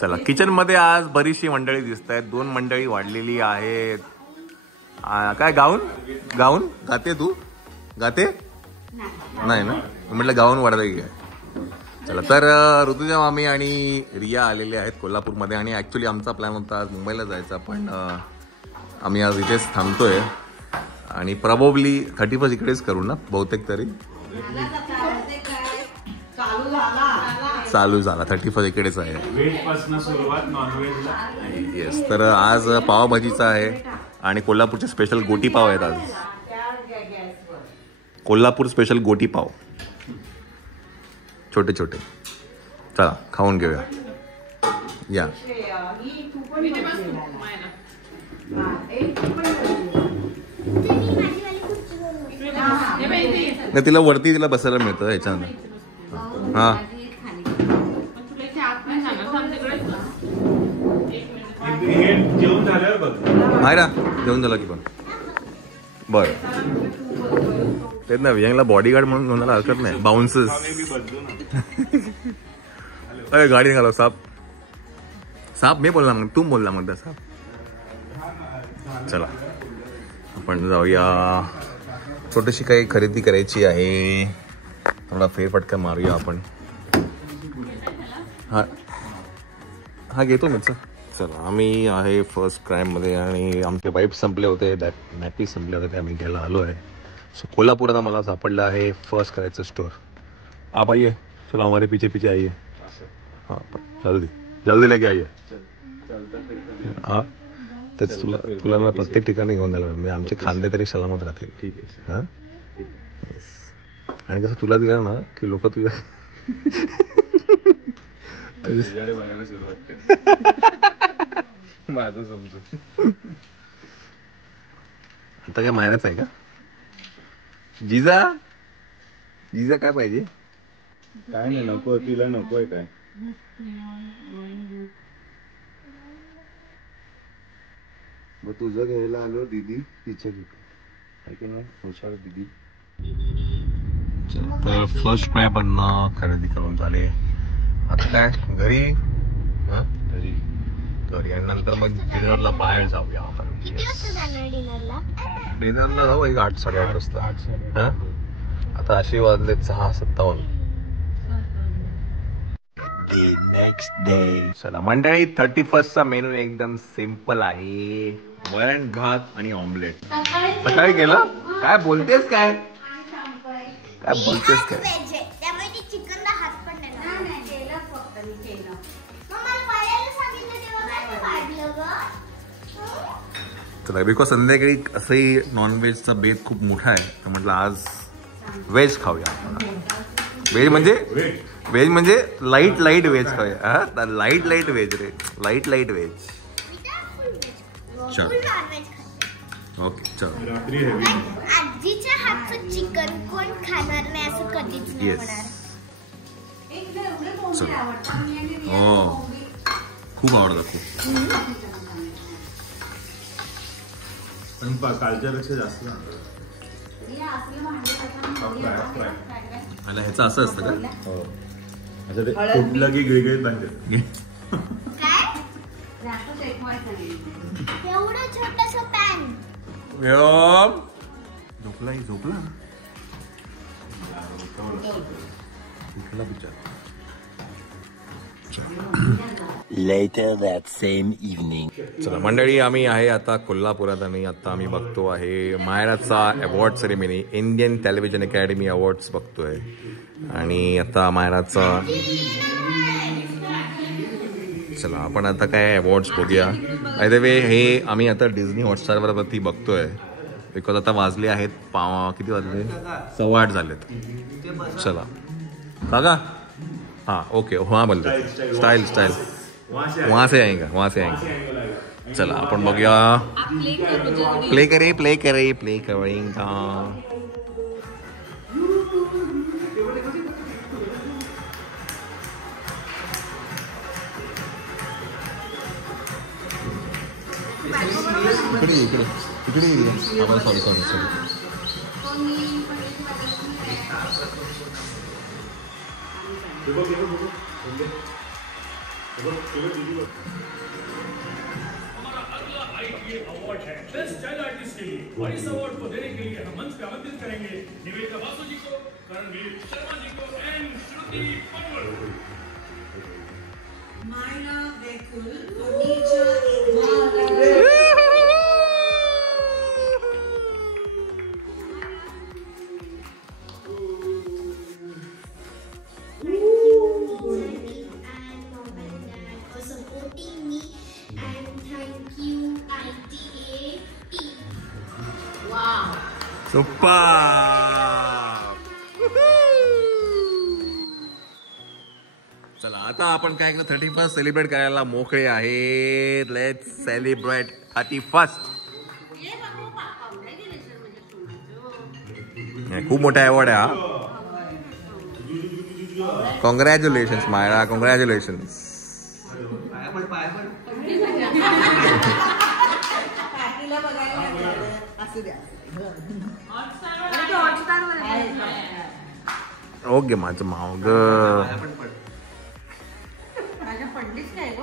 चला किचन मध्ये आज बरीचशी मंडळी दिसत आहेत. 2 मंडळी वाढलेली आहेत. काय गाऊन गाऊन गाते तू गाते नाही ना म्हटलं गाऊन वाढत की काय. चला तर ऋतुजा मामी आणि रिया आलेले आहेत कोल्हापूरमध्ये आणि ऍक्च्युली आमचा प्लॅन होता आज मुंबईला जायचा पण आम्ही आज इथेच थांबतोय आणि प्रॉबेबली 31 इकडेच करू ना बहुतेक तरी चालू झाला 31 इकडेच आहे. येस तर आज पावभाजीचा आहे आणि कोल्हापूरचे स्पेशल गोटी पाव आहेत. आज कोल्हापूर स्पेशल गोटी पाव छोटे छोटे. चला खाऊन घेऊया या. नाही तिला वरती तिला बसायला मिळतं ह्याच्यानं. हा आहे ना जेवण झालं की पण बरं तेच ना विजयला बॉडीगार्ड म्हणून म्हणायला हरकत नाही. बाउन्सेस अरे गाडी निघालो साप साप मी बोलला मग तू बोलला म्हणता साप. चला आपण जाऊया. छोटीशी काही खरेदी करायची आहे. थोडा फेरफटका मारूया आपण. हा हा घेतो मी. चला आम्ही आहे फर्स्ट क्राईममध्ये आणि आमचे वाईफ संपले होते नॅपी संपले होते ते आम्ही घ्यायला आलो आहे. सो कोल्हापुरात मला सापडलं आहे फर्स्ट करायचं स्टोर. आप आइए चलो हमारे पीछे पीछे आइए. हाँ जल्दी जल्दी लेके आइए. हाँ तेच तुला तुला मला प्रत्येक ठिकाणी घेऊन जायला म्हणजे आमचे खांदे तरी सलामत राहतील. ठीक आहे हां आणि कसं तुला दिलं ना की लोक तुझ्या माझं समजू. आता काय मायनाच आहे का जिजा जिजा काय पाहिजे काय नाही नको तिला नकोय काय. मग तुझं घ्यायला आलो दीदी तिच्या की नाही हुशार दीदी. तर फर्स्ट क्राय पण खरेदी करून झाले. आता काय घरी घरी आणि नंतर मग डिनरला बाहेर जाऊया. डिनरला जाऊ 8 साडेआठ वाजता. हा आता अशी वाजले 6:57. Next day. चला मंडळी 31st मेनू एकदम सिंपल आहे. वरण भात आणि ऑमलेट. सकाळी केलं काय बोलतेस काय काय बोलतेस काय. चला बिकॉज संध्याकाळी असंही नॉनव्हेजचा बेत खूप मोठा आहे तर म्हटलं आज व्हेज खाऊया. व्हेज म्हणजे लाईट व्हेज खाऊया. हा लाईट व्हेज रे लाईट व्हेज. चल ओके चल. आजीच्या हातचं चिकन कोण खाणार नाही असं कधीच नाही होणार. हो खूप आवडतं खूप. पण कालच्यापेक्षा जास्त ह्याचं असं असतं का. हो असं ते कुठलं की गिळगिळीत बांधतात. एवढं छोटंसं पॅन. झोपला बिचार. Later that same evening. चला मंडळी आम्ही आहे आता कोल्हापुरात आणि आता आम्ही बघतो आहे मायराचा award ceremony. Indian television academy awards बघतोय आणि आता मायराचा. चला आपण आता काय अवॉर्ड्स बघूया. बाय द वे हे आम्ही आता डिझनी हॉटस्टारवरती बघतोय बिकॉज आता वाजले आहेत किती वाजले 8:15 झालेत. चला काका हाँ ओके हाँ बोल स्टाइल वहाँ से आएगा. चला आपण बघूया. प्ले करेगा. इकडे सॉरी हमारा अगला ITA अवार्ड है बेस्ट चाइल्ड आर्टिस्ट के लिए और इस अवार्ड को देने के लिए हम मंच पे आमंत्रित करेंगे निवेदिता बासु जी को, करणवीर शर्मा जी को and Shruti Panwal. Myra Bekul for Nature for supporting me and thank you ITA team. Wow. Super. चला आता आपण काय 31st सेलिब्रेट करायला मोकळे आहेत. Let's celebrate 31st. खूप मोठा अवॉर्ड आहे हा. Congratulations Myra, congratulations. ओके माझं मावग पडलीच काय गो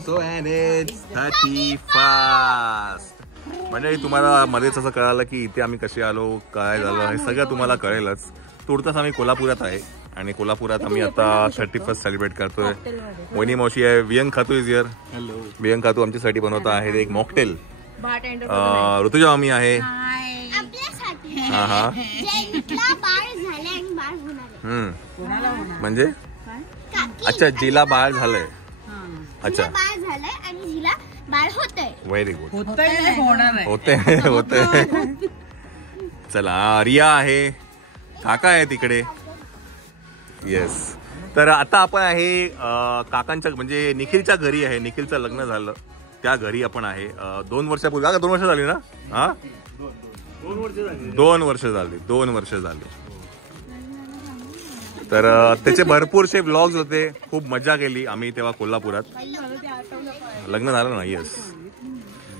सो अँड इट्स 31st. म्हणजे तुम्हाला मध्येच असं कळालं की इथे आम्ही कसे आलो, काय झालं, हे सगळं तुम्हाला कळेलच. तुर्तास आम्ही कोल्हापुरात आहे आणि कोल्हापुरात आम्ही आता 31st सेलिब्रेट करतोय. मोहिनी मावशी आहे, वियंग खातू इज हिअर. वियंग खातू आमच्यासाठी बनवत आहे एक मॉकटेल. ऋतुजा मामी आहे. आपल्यासाठी हा हा ज्यांना बाळ झाले आणि बाळ होणार आहे. म्हणजे काकी अच्छा, जिला बाळ झालंय. अच्छा, तिला बाळ झालंय आणि जिला बाळ होतंय. Very good. होते होते. चला रिया आहे, काका आहे तिकडे. येस. तर आता आपण आहे काकांच्या म्हणजे निखिलच्या घरी आहे. निखिलचं लग्न झालं त्या घरी आपण आहे. 2 वर्षापूर्वी. का 2 वर्ष झाली ना? हा 2 वर्ष झाली. तर त्याचे भरपूरसे व्लॉग्स होते. खूप मजा केली आम्ही तेव्हा कोल्हापुरात. लग्न झालं ना? येस.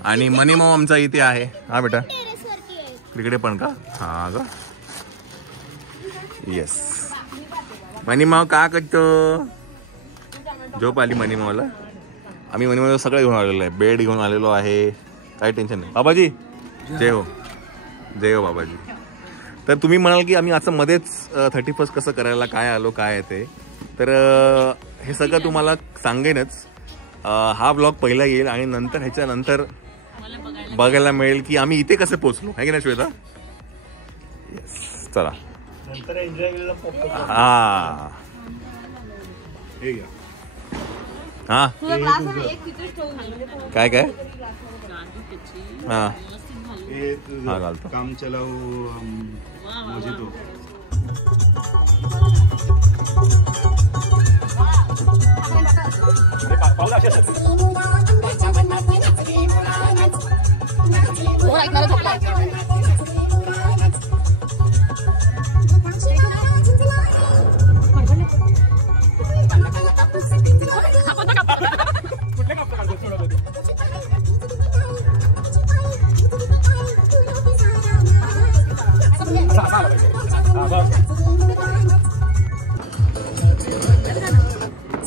आणि मनीमाव आमचा इथे आहे. हा बेटा टेरेसवरती आहे. तिकडे पण का? हा का? येस. मनीमाव का करतो? झोप आली मनीमावला. आम्ही मनीमाव सगळं घेऊन आलेलो आहे. बेड घेऊन आलेलो आहे. काही टेन्शन नाही. बाबाजी जय हो, जय हो बाबाजी. तर तुम्ही म्हणाल की आम्ही असं मध्येच 31st कसं करायला काय आलो, काय आहे ते. तर हे सगळं तुम्हाला सांगेनच. हा ब्लॉग पहिला येईल आणि नंतर ह्याच्यानंतर बघायला मिळेल की आम्ही इथे कसे पोहोचलो, आहे की नाही श्वेता? येस. चला. हा हा काय काय हा हा घालतो. काम चलाओ मुझे तो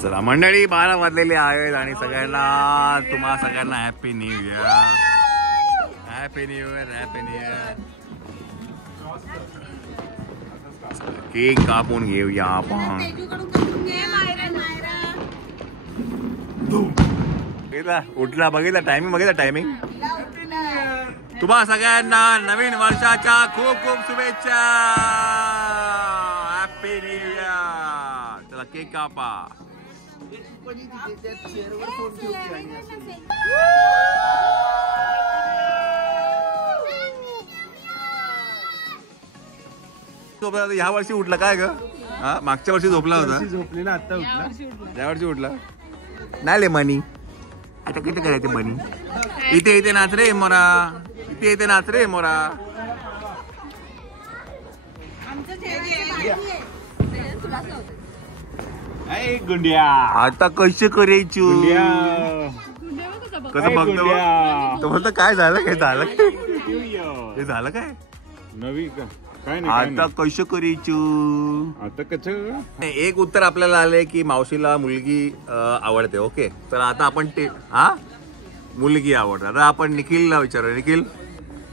चला मंडळी 12 वाजलेले आहेत आणि सगळ्यांना तुम्हा सगळ्यांना happy new year. Happy new year, happy new year. Cake कापून घेऊया आपण. उठला बघितला टायमिंग, बघितला टायमिंग. तुम्हा सगळ्यांना नवीन वर्षाच्या खूप खूप शुभेच्छा. Happy new year. चला केक कापा. ह्या वर्षी उठला काय ग? हा मागच्या वर्षी झोपला होता. झोपलेला आता उठला. या वर्षी उठला नाही. ले मनी आता किती करायचे मनी? इथे इथे नाच रे मोरा, इथे इथे नाच रे मोरा. गुंडिया आता कसे करायची? कसं बघतो तो म्हणतो काय झालं काय झालं हे झालं काय नवी का काय आता कसं करायचं आता कसं एक उत्तर आपल्याला आलंय की मावशीला मुलगी आवडते ओके तर आता आपण ते मुलगी आवडते आता आपण निखिलला विचारू निखिल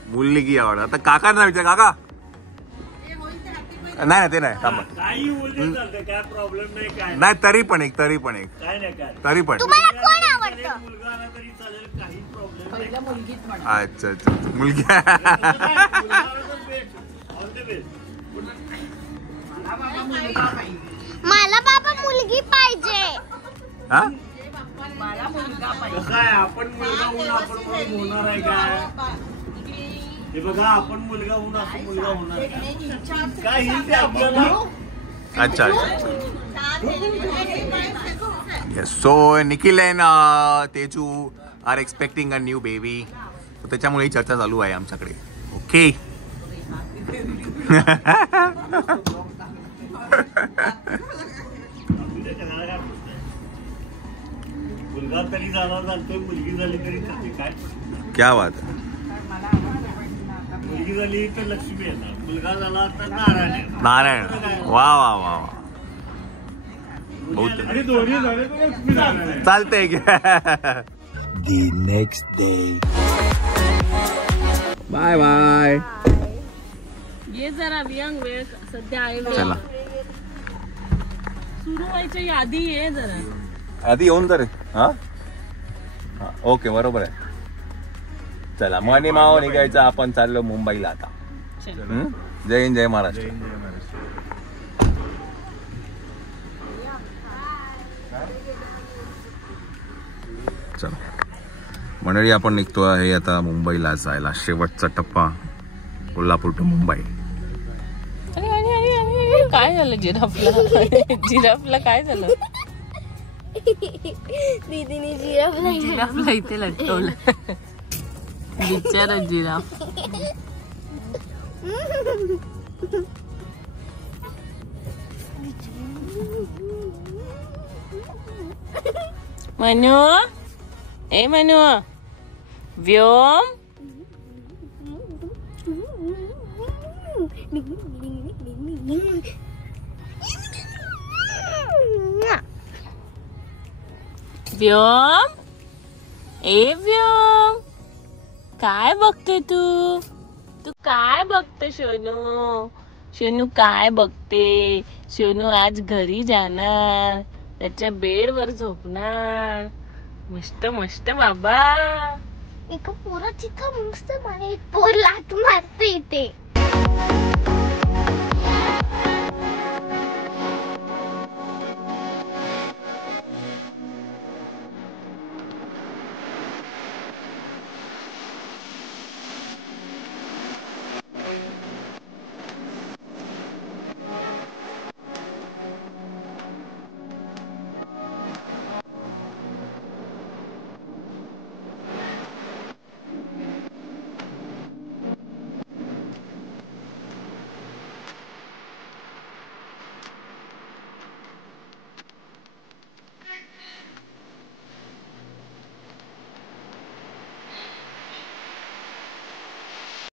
मुलगी आवडते आता काकांना विचार काका नाही ते नाही थांबा काय प्रॉब्लेम नाही काय नाही तरी पण एक काय नाही काय तरी पण तुम्हाला कोण आवडतं मुलगा आला तरी चालेल काही प्रॉब्लेम पहिल्या मुलगीत म्हण. अच्छा अच्छा मुलगी मला बाबा मुलगी पाहिजे हा मला मुलगा पाहिजे. कसं आहे आपण मुलगा होऊन आपण म्हणून होणार आहे काय हे बघा आपण मुलगा होऊन आपण मुलगा होणार आहे. काय येईल ते आपल्याला अच्छा अच्छा yes so Nikhil and Teju are expecting a new baby त्याच्यामुळे ही चर्चा चालू आहे आमच्याकडे ओके मुलगा तरी झाला चालतोय मुलगी झाली तरी चालते काय क्या बात आहे मुलगी झाली तर लक्ष्मी येणार मुलगा झाला तर नारायण येणार. नारायण वा वा वा वा बहुत आणि दोन्ही झाले तर लक्ष्मी नारायण आहे. चालतंय की The next day. Bye bye ये जरा वियंग वेळ सध्या आहे वेळ. चला सुरू व्हायच्या आधी ये जरा आधी येऊन तर हा ओके बरोबर आहे चला मनी माव निघायचं आपण चाललो मुंबईला आता हम्म? जय हिंद जय महाराष्ट्र चला मंडळी आपण निघतो आहे आता मुंबईला जायला शेवटचा टप्पा कोल्हापूर टू मुंबई अरे अरे अरे अरे काय झालं जिराफला काय झालं दीदीने जिराफला इथे लटकवलं बिचारा जिराफ मनू ए मनू व्योम व्योम ए व्योम काय बघते तू काय बघते सोनू काय बघते सोनू आज घरी जाणार त्याच्या बेडवर झोपणार मस्त मस्त बाबा एका पोराची का मस्त मला एक पोर लात मारते इथे